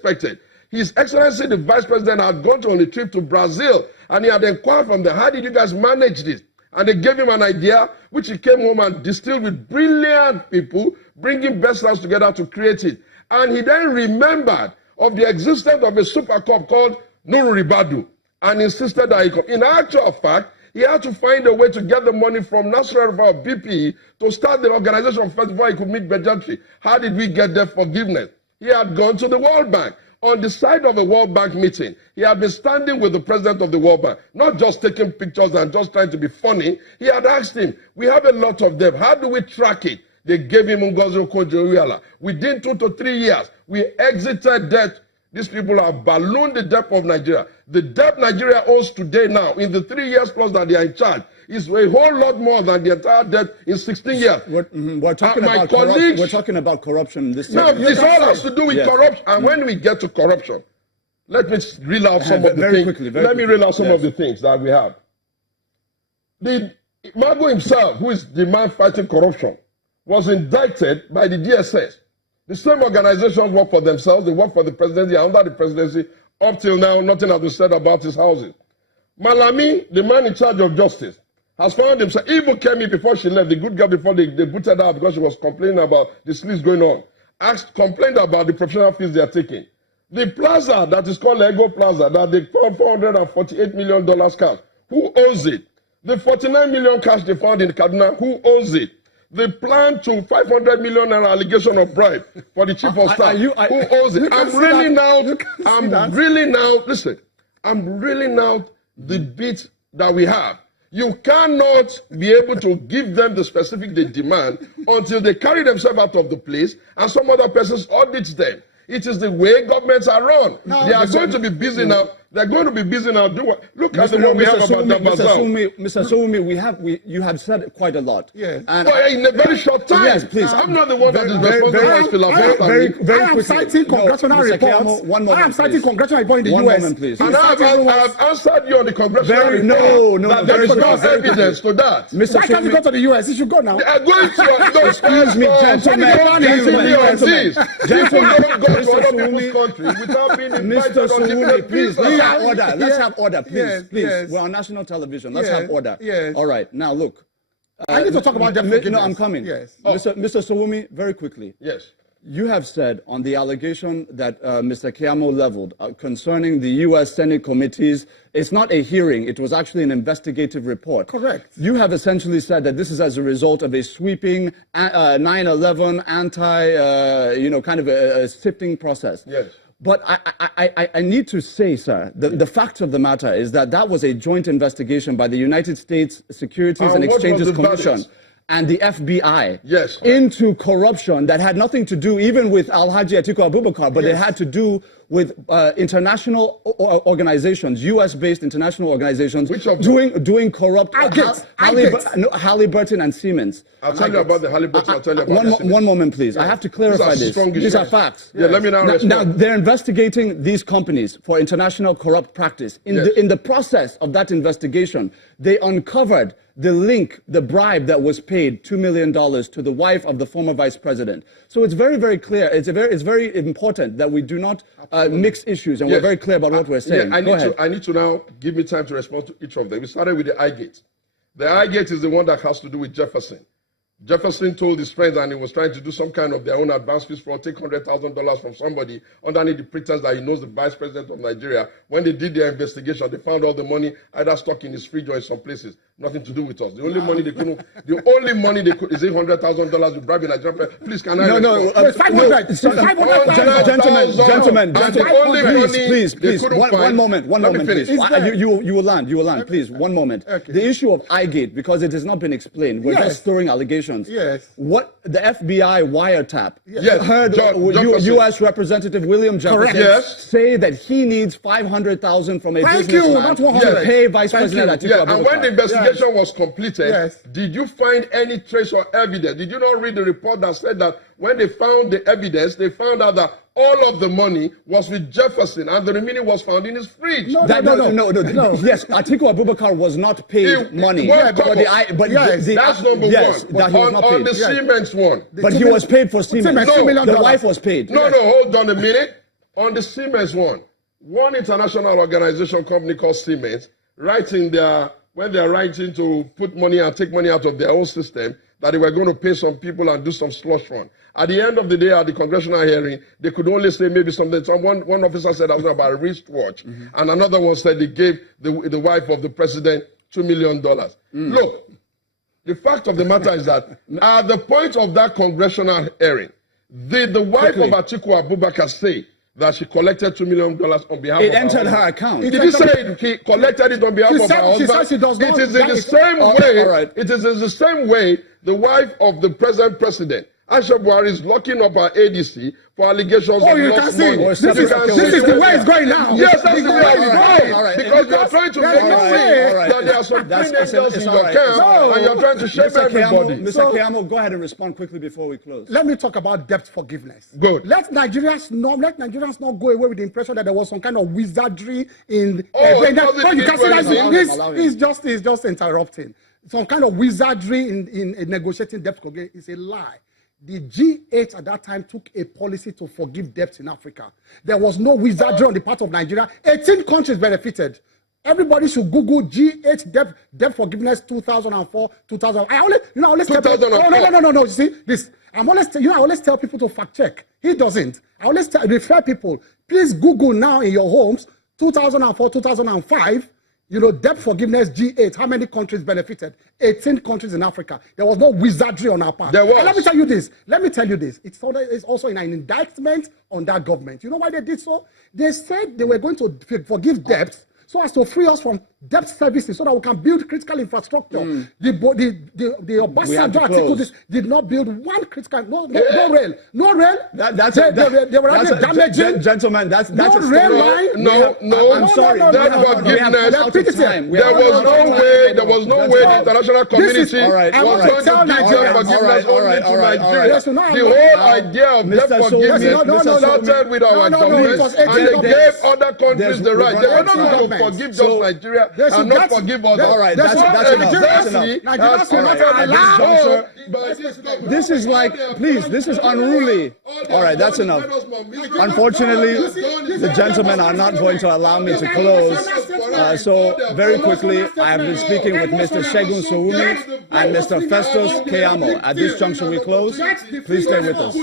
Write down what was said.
unexpected. His Excellency, the Vice President, had gone on a trip to Brazil, and he had inquired from them, how did you guys manage this? And they gave him an idea, which he came home and distilled with brilliant people, bringing best hands together to create it. And he then remembered of the existence of a super cup called Nuru Ribadu, and insisted that he come. In actual fact, he had to find a way to get the money from Nasser BPE to start the organization first before he could meet Bejantri. How did we get their forgiveness? He had gone to the World Bank. On the side of a World Bank meeting, he had been standing with the president of the World Bank, not just taking pictures and just trying to be funny. He had asked him, we have a lot of debt. How do we track it? They gave him Ngozi Okonjo-Iweala. Within 2 to 3 years, we exited debt. These people have ballooned the debt of Nigeria. The debt Nigeria owes today now, in the 3 years plus that they are in charge, is a whole lot more than the entire debt in 16 years. We're talking about corruption. This all has to do with corruption. And when we get to corruption, let me reel out some of the things. Let me reel out some of the things that we have. The Mago himself, who is the man fighting corruption, was indicted by the DSS. The same organizations work for themselves. They work for the presidency. Under the presidency, up till now, nothing has been said about his housing. Malami, the man in charge of justice, has found himself, even came in before she left, the good girl before they booted her because she was complaining about the sleaze going on, complained about the professional fees they are taking. The plaza that is called Lego Plaza, that they found $448 million cash, who owns it? The 49 million cash they found in Kaduna, who owns it? The plan to 500 million allegation of bribe for the chief of staff, who owns it? I'm really now the bit that we have. You cannot be able to give them the specific they demand until they carry themselves out of the place and some other persons audits them. It is the way governments are run. They are going to be busy now. They're going to be busy now. Look at the one we have about that bazaar. Mr. Soumi, you have said quite a lot. Yes. And in a very short time. Yes, please. I'm not the one that is responsible for very I am citing congressional reports. I am citing congressional reports in the US. Moment, please. And I have answered you on the congressional report. No, there is no evidence to that. Why can't you go to the US? You should go now. They are going to excuse me, gentlemen. People don't go to other people's country without being invited on different please. Let's have order, please. Please. We're on national television. Let's have order. All right. Now, look. I need to talk about that. No, I'm coming. Yes. Mr. Soumi, very quickly. Yes. You have said on the allegation that Mr. Keyamo leveled concerning the U.S. Senate committees, it's not a hearing. It was actually an investigative report. Correct. You have essentially said that this is as a result of a sweeping 9/11 kind of a sifting process. Yes. But I need to say, sir, the fact of the matter is that was a joint investigation by the United States Securities and Exchanges Commission and the FBI into corruption that had nothing to do even with Alhaji Atiku Abubakar, but it had to do with international organizations, U.S.-based international organizations, doing corrupt Halliburton and Siemens. I'll tell you about the Halliburton. I'll tell you about Siemens. One moment, please. I have to clarify this. These are facts. Yeah, let me now respond. Now, they're investigating these companies for international corrupt practice. In the process of that investigation, they uncovered the link, the bribe that was paid, $2 million, to the wife of the former vice president. So it's very, very clear. It's very important that we do not mix issues, and we're very clear about what we're saying. Yeah, I need to now give me time to respond to each of them. We started with the I-Gate. The I-Gate is the one that has to do with Jefferson. Jefferson told his friends, and he was trying to do some kind of their own advance fees fraud, take $100,000 from somebody underneath the pretense that he knows the vice president of Nigeria. When they did their investigation, they found all the money either stuck in his fridge or in some places. Nothing to do with us. The only money they could is $800,000 to bribe in Nigeria. Please, can I? No. 500. Gentlemen, please. One moment, please. You will land, please. 1 moment. Okay. The issue of I-Gate, because it has not been explained, we're just throwing allegations. Yes. What the FBI wiretap heard U.S. Representative William Jefferson say that he needs $500,000 from a businessman to pay Vice President Atiku Abubakar. And when the investigation was completed, did you find any trace or evidence? Did you not read the report that said that when they found the evidence, they found out that all of the money was with Jefferson and the remaining was found in his fridge? No. Yes, Atiku Abubakar was not paid money. That's number one. On the Siemens one. But he was paid for Siemens. No, the wife was paid. No, hold on a minute. On the Siemens one international organization company called Siemens, when they are writing to put money and take money out of their own system, that they were going to pay some people and do some slush fund. At the end of the day, at the congressional hearing, they could only say maybe something. One officer said that was about a wristwatch, and another one said they gave the wife of the president $2 million. Look, the fact of the matter is that at the point of that congressional hearing, did the wife of Atiku Abubakar say that she collected $2 million on behalf of it entered her account? Did he say he collected it on behalf of her husband? She said she does not. It is in the same way. It is in the same way the wife of the present president, Aisha Buhari, is locking up her ADC for allegations of lost money. This is the way it's going now. Yes, that's the way it's going. Because you're trying to make it seem that there are some clean angels in your camp, and you're trying to shame everybody. Mr. Keyamo, go ahead and respond quickly before we close. Let me talk about debt forgiveness. Good. Let Nigerians not go away with the impression that there was some kind of wizardry in. You can see that he's just interrupting. Some kind of wizardry in negotiating debt forgiveness is a lie. The G8 at that time took a policy to forgive debts in Africa. There was no wizardry on the part of Nigeria. 18 countries benefited. Everybody should Google G8 debt forgiveness 2004, 2000. I always tell people, no. You see this. I always tell people to fact check. He doesn't. I always refer people. Please Google now in your homes 2004, 2005. Debt forgiveness G8. How many countries benefited? 18 countries in Africa. There was no wizardry on our part. There was. And let me tell you this. It's also in an indictment on that government. You know why they did so? They said they were going to forgive debts so as to free us from debt services so that we can build critical infrastructure. The Obasanjo Atiku did not build one critical, no rail. They were actually damaging. Gentlemen, that's no a rail line. No, I'm sorry. That forgiveness. There was no way the international community was going to give forgiveness only to Nigeria. The whole idea of debt forgiveness started with our government, and they gave other countries the right. They were not going to forgive just Nigeria and not forgive others. All right, that's enough. This is like, please, this is unruly. All right, that's enough. Unfortunately, the gentlemen are not going to allow me to close. So very quickly, I have been speaking with Mr. Segun Soumi and Mr. Festus Keyamo. At this juncture, we close. Please stay with us.